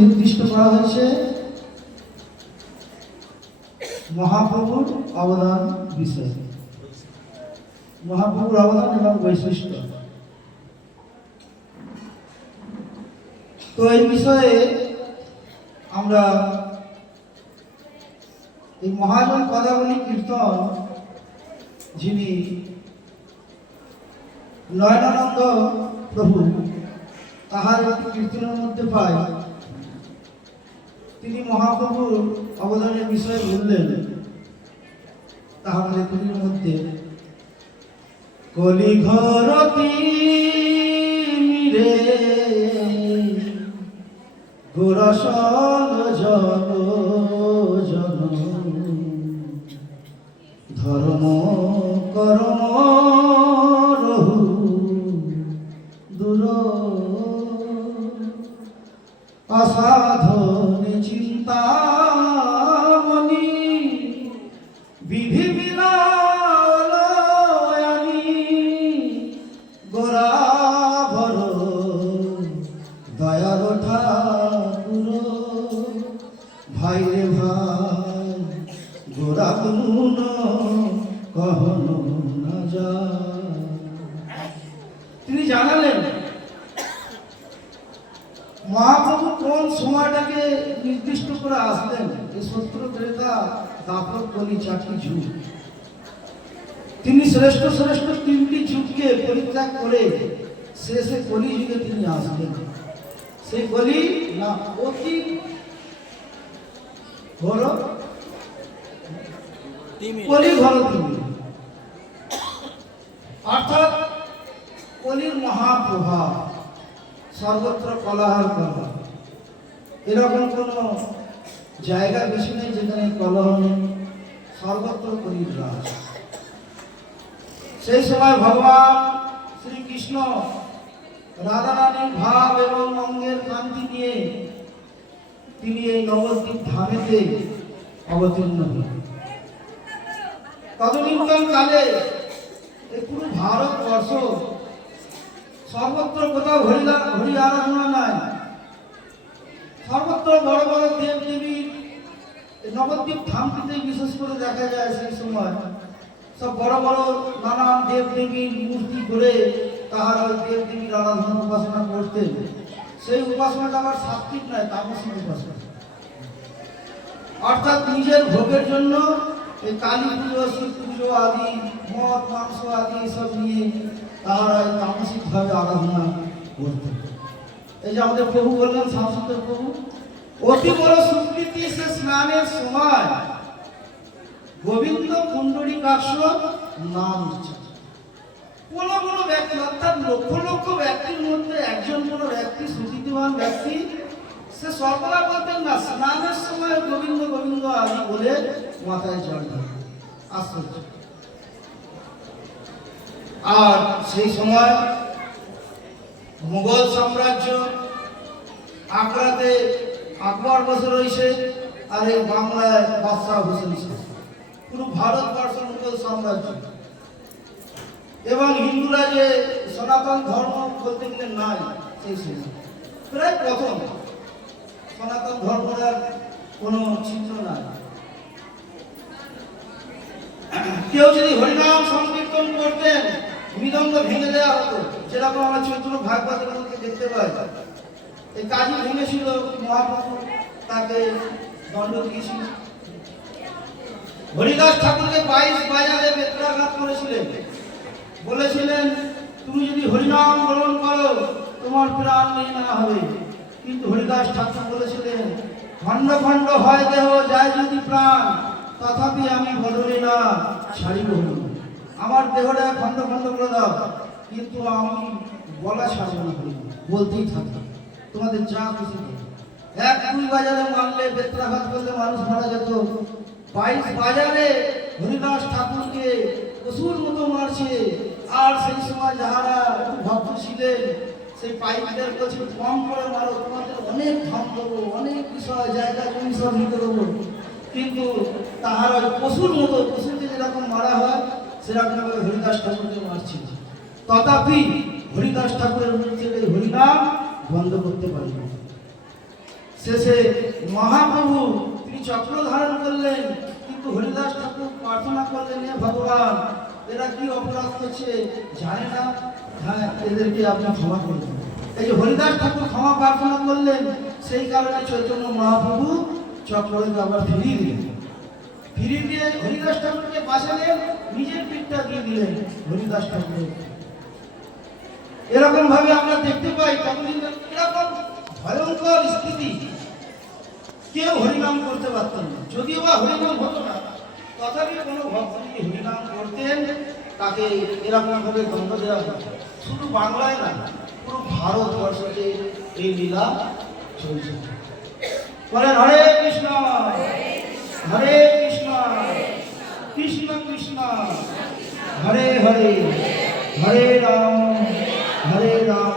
নির্দিষ্ট করা হয়েছে মহাপ্রভুর অবদান বিষয়ে, মহাপ্রভুর অবদান এবং বৈশিষ্ট্য। তো এই বিষয়ে আমরা এই মহাজন পদাবলী কীর্তন যিনি নয়নানন্দ প্রভু তাহার একটি কীর্তনের মধ্যে পাই, তিনি মহাপ্রভুর অবদানের বিষয়ে বললেন। তাহার লেখনীর মধ্যে কলিঘরতি রে গোরসল জগ জন ধর্ম কর্ম রহু দূর অসাধনে চিন্তামণি বিধি বিলায়ানি গোরাভর দয়ার ঠাকুর ভাই রে ভাই গোরা গুণ কহন না যায়। তিনি জানালেন মহাপ্রভু কোন সময়টাকে নির্দিষ্ট করে আসলেন। এই সত্য ত্রেতা দাপর কলি চারটি যুগ, তিনি শ্রেষ্ঠ শ্রেষ্ঠ তিনটি যুগকে পরিত্যাগ করে শেষে কলি যুগে তিনি আসলেন। সেই কলি না অতি ঘোর কলি ঘর তিনি, অর্থাৎ কলির মহাপ্রভাব, সর্বত্র কলহার কলহ। এরকম কোন জায়গা বেশি নেই যেখানে কলহ নেই, সর্বত্র কলির রাজ। সেই সময় ভগবান শ্রীকৃষ্ণ রাধারানীর ভাব এবং অঙ্গের কান্তি নিয়ে তিনি এই নবদ্বীপ ধামেতে অবতীর্ণ হলেন। তদনীন্তন কালে এই পুরো ভারতবর্ষ সর্বত্র কোথাও হরি আরাধনা নাই, সর্বত্র বড় বড় দেব দেবীর নবদ্বীপ ধামটিতে বিশেষ করে দেখা যায়। সেই সময় সব বড় বড় নানান দেব দেবীর মূর্তি করে তাহারা ওই দেব দেবীর আরাধনা উপাসনা করতেন। সেই উপাসনাটা আবার সাত্বিক নয়, তামসিক উপাসনা, অর্থাৎ নিজের ভোগের জন্য এই কালী পুজো, শিব পুজো আদি, মদ মাংস আদি সব নিয়ে তাহারা তামসিক ভাবে আরাধনা করতেন। এই যে আমাদের প্রভু বললেন, সাংস্কৃতিক প্রভু, অতি বড় সুকৃতি সে স্নানের সময় গোবিন্দ পুণ্ডরীকাক্ষ নাম। কোন কোন ব্যক্তি, অর্থাৎ লক্ষ লক্ষ ব্যক্তির মধ্যে একজন কোন ব্যক্তি, সুকৃতিবান ব্যক্তি, সে সর্বদা বলতেন না স্নানের সময় গোবিন্দ গোবিন্দ আদি বলে মাথায় জল দেন। আশ্চর্য। আর সেই সময় মুঘল সাম্রাজ্য আগ্রাতে আকবর বসে রয়েছে, আর এই বাংলায় বাদশাহ হোসেন শাহ। পুরো ভারতবর্ষ মুঘল সাম্রাজ্য। এবং হিন্দুরা যে সনাতন ধর্ম বলতে গেলে নাই, সেই সময় প্রায় প্রথম সনাতন ধর্মের কোনো চিত্র নাই। কেউ যদি হরিনাম সংকীর্তন করতেন, মৃদঙ্গ ভেঙে দেওয়া হতো, যেরকম আমরা চৈতন্য ভাগবতের মধ্যে দেখতে পাই। এই কাজই ভেঙেছিল, মহাপ্রভু তাকে দণ্ড দিয়েছিল। হরিদাস ঠাকুরকে 22 বাজারে বেত্রাঘাত করেছিলেন, বলেছিলেন তুমি যদি হরিনাম গ্রহণ করো তোমার প্রাণ নিয়ে নেওয়া হবে। কিন্তু হরিদাস ঠাকুর বলেছিলেন খণ্ড খণ্ড হয় দেহ যায় যদি প্রাণ, তথাপি আমি বদলি না ছাড়িব। আমার দেহটা খণ্ড খণ্ড করে দাও, কিন্তু আমি বলা ছাড়ব না, বলতেই থাকবো, তোমাদের যা খুশি। 1-2 বাজারে মারলে, বেত্রাঘাত করলে মানুষ মারা যেত। 22 বাজারে হরিদাস ঠাকুরকে পশুর মতো মারছে। আর সেই সময় যাহারা ভক্ত ছিলেন সেই পাইকদের কাছে কম করে মারো, তোমাদের অনেক ধন দেবো, অনেক বিষয় জায়গা জমি সব নিতে দেবো। কিন্তু তাহারা পশুর মতো, পশুকে যেরকম মারা হয় সেরকম ভাবে হরিদাস ঠাকুরকে মারছিল। তথাপি হরিদাস ঠাকুরের মুখ থেকে হরিনাম বন্ধ করতে পারিনি। শেষে মহাপ্রভু তিনি চক্র ধারণ করলেন, কিন্তু হরিদাস ঠাকুর প্রার্থনা করলেন, হে ভগবান, এরা কি অপরাধ করছে জানে না, হ্যাঁ এদেরকে আপনি ক্ষমা করবেন। এই যে হরিদাস ঠাকুর ক্ষমা প্রার্থনা করলেন, সেই কারণে চৈতন্য মহাপ্রভু চক্রকে আবার ফিরিয়ে দিলেন। ফিরিয়ে দিয়ে হরিদাস ঠাকুরকে বাঁচালেন, নিজের পিঠটা দিয়ে দিলেন হরিদাস ঠাকুর। এরকম ভাবে আমরা দেখতে পাই তখন এরকম ভয়ঙ্কর স্থিতি, কেউ হরিনাম করতে পারতেন না। যদিও বা হরিনাম হতো না, তথাপি কোনো ভক্ত যদি হরিনাম করতেন তাকে এরকম ভাবে দণ্ড দেওয়া হতো। শুধু বাংলায় না, পুরো ভারতবর্ষে এই লীলা চলছে। বলেন হরে কৃষ্ণ হরে কৃষ্ণ কৃষ্ণ কৃষ্ণ হরে হরে, হরে রাম